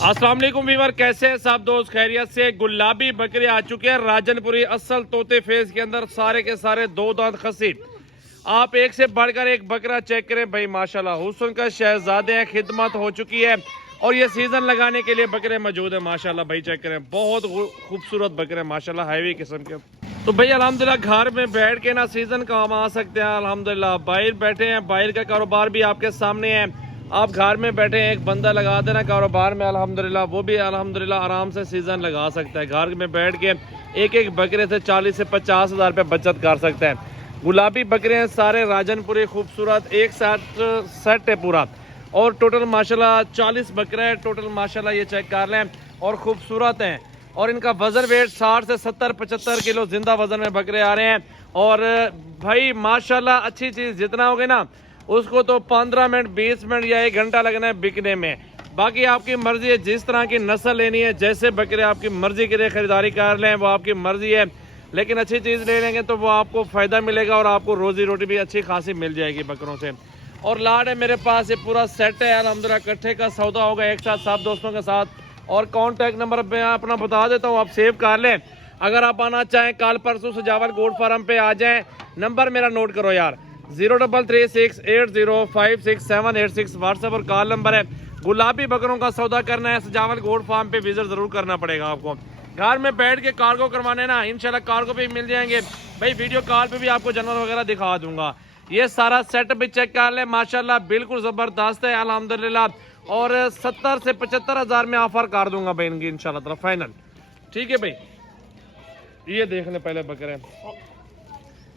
अस्सलाम वालेकुम वीवर, कैसे हैं सब दोस्त? खैरियत से। गुलाबी बकरे आ चुके हैं राजनपुरी असल तोते फेस के अंदर, सारे के सारे दो दांत खसी। आप एक से बढ़कर एक बकरा चेक करें भाई, माशाल्लाह हुस्न का शहजादे हैं। खिदमत हो चुकी है और ये सीजन लगाने के लिए बकरे मौजूद है माशाल्लाह भाई। चेक करें, बहुत खूबसूरत बकरे माशाल्लाह, हैवी किस्म के। तो भाई अल्हम्दुलिल्लाह घर में बैठ के ना सीजन काम आ सकते हैं अल्हम्दुलिल्लाह। बाहर बैठे हैं, बाहर का कारोबार भी आपके सामने है। आप घर में बैठे हैं, एक बंदा लगा देना कारोबार में अल्हम्दुलिल्लाह, वो भी अल्हम्दुलिल्लाह आराम से सीजन लगा सकता है। घर में बैठ के एक एक बकरे से 40 से 50 हज़ार रुपये बचत कर सकता है। गुलाबी बकरे हैं सारे राजनपुरी, खूबसूरत एक साथ सेट है पूरा। और टोटल माशाल्लाह 40 बकरे हैं टोटल माशाल्लाह, ये चेक कर लें। और खूबसूरत हैं और इनका वजन वेट 60 से 70-75 किलो जिंदा वजन में बकरे आ रहे हैं। और भाई माशाल्लाह अच्छी चीज़ जितना होगी ना उसको तो 15 मिनट 20 मिनट या 1 घंटा लगना है बिकने में। बाकी आपकी मर्जी है, जिस तरह की नस्ल लेनी है, जैसे बकरे आपकी मर्जी के लिए खरीदारी कर लें, वो आपकी मर्जी है। लेकिन अच्छी चीज़ ले लेंगे तो वो आपको फ़ायदा मिलेगा और आपको रोज़ी रोटी भी अच्छी खासी मिल जाएगी बकरों से। और लाड है मेरे पास, ये पूरा सेट है अल्हम्दुलिल्लाह। इकट्ठे का सौदा होगा एक साथ सब दोस्तों के साथ। और कॉन्टैक्ट नंबर मैं अपना बता देता हूँ, आप सेव कर लें। अगर आप आना चाहें कल परसों सजावल गोट फार्म पे आ जाएँ। नंबर मेरा नोट करो यार, 0336805678 व्हाट्सएप और कॉल नंबर है। गुलाबी बकरों का सौदा करना है सजावल गोट फार्म पे विजिट जरूर करना पड़ेगा आपको। घर में बैठ के कार्गो करवाने ना, इंशाल्लाह कार्गो पे मिल जाएंगे भाई। वीडियो कॉल पे भी आपको जानवर वगैरह दिखा दूंगा। ये सारा सेट भी चेक कर ले माशाल्लाह, बिल्कुल जबरदस्त है अल्हम्दुलिल्लाह। और 70 से 75 हज़ार में ऑफर कर दूंगा भाई इनकी इंशाल्लाह ताला फाइनल। ठीक है भाई, ये देख ले पहले बकरे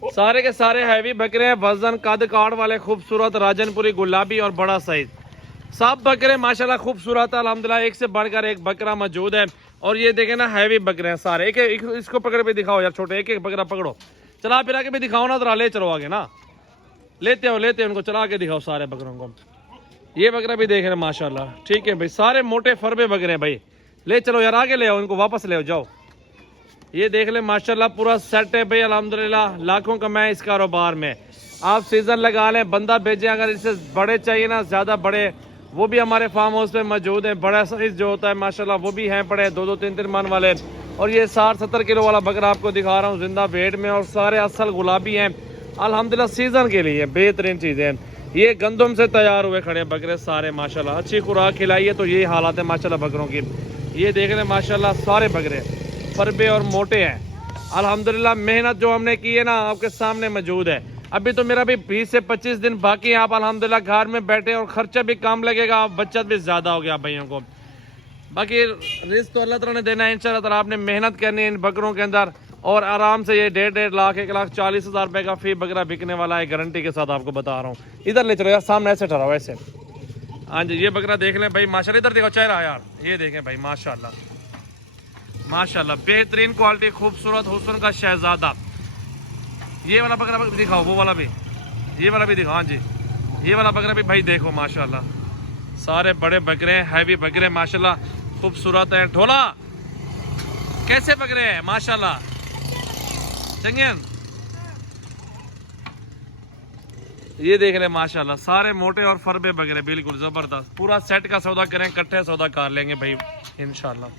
सारे के सारे हैवी बकरे हैं, वजन कद काट वाले खूबसूरत राजनपुरी गुलाबी और बड़ा साइज सब बकरे माशाल्लाह खूबसूरत अल्हम्दुलिल्लाह। एक से बढ़कर एक बकरा मौजूद है। और ये देखे ना हैवी बकरे हैं सारे। एक इसको पकड़ पे दिखाओ यार, छोटे एक एक बकरा पकड़ो, चला फिरा के भी दिखाओ ना, जरा ले चलो आगे ना, लेते हो उनको चला के दिखाओ सारे बकरों को। ये बकरा भी देख रहे हैं माशाल्लाह। ठीक है भाई, सारे मोटे फरबे बकरे हैं भाई, ले चलो यार आगे ले आओ, इनको वापस ले आओ जाओ। ये देख ले माशाल्लाह पूरा सेट है भाई अल्हम्दुलिल्लाह। लाखों कमाए इस कारोबार में। आप सीजन लगा लें, बंदा भेजें। अगर इससे बड़े चाहिए ना, ज़्यादा बड़े, वो भी हमारे फार्म हाउस पे मौजूद हैं। बड़ा साइज जो होता है माशाल्लाह वो भी हैं बड़े, 2-2 3-3 मन वाले। और ये 60-70 किलो वाला बकरा आपको दिखा रहा हूँ जिंदा वेट में। और सारे असल गुलाबी हैं अल्हम्दुलिल्लाह, सीजन के लिए बेहतरीन चीज़ें हैं। ये गंदम से तैयार हुए खड़े बकरे सारे माशाल्लाह। अच्छी खुराक खिलाइए तो यही हालात है माशाल्लाह बकरों की। ये देख लें माशाल्लाह, सारे बकरे फरबे और मोटे हैं अल्हम्दुलिल्लाह। मेहनत जो हमने की है ना आपके सामने मौजूद है। अभी तो मेरा भी 20 से 25 दिन बाकी है। आप अल्हम्दुलिल्लाह घर में बैठे और खर्चा भी कम लगेगा, बचत भी ज़्यादा हो गया भाइयों को। बाकी रिस्क तो अल्लाह ताला ने देना है इंशाल्लाह ताला। आपने मेहनत करनी है इन बकरों के अंदर और आराम से ये 1.5 लाख 1,40,000 रुपये का फी बकरा बिकने वाला है, गारंटी के साथ आपको बता रहा हूँ। इधर ले चलो यार, सामने ऐसे ठहराओ ऐसे। हाँ जी, ये बकरा देख लें भाई माशाल्लाह। इधर देखो चेहरा यार, ये देखें भाई माशाल्लाह माशाल्लाह, बेहतरीन क्वालिटी, खूबसूरत हुस्न का शहजादा। ये वाला बकरा भी दिखाओ, वो वाला भी, ये वाला भी दिखाओ। हाँ जी, ये वाला बकरा भी भाई देखो माशाल्लाह। सारे बड़े बकरे हैं, हैवी बकरे माशाल्लाह, खूबसूरत है। ढोला कैसे बकरे हैं माशाल्लाह, चंगेन ये देख रहे माशाल्लाह, सारे मोटे और फरबे बकरे बिल्कुल जबरदस्त। पूरा सेट का सौदा करें, इकट्ठे सौदा कर लेंगे भाई इंशाल्लाह।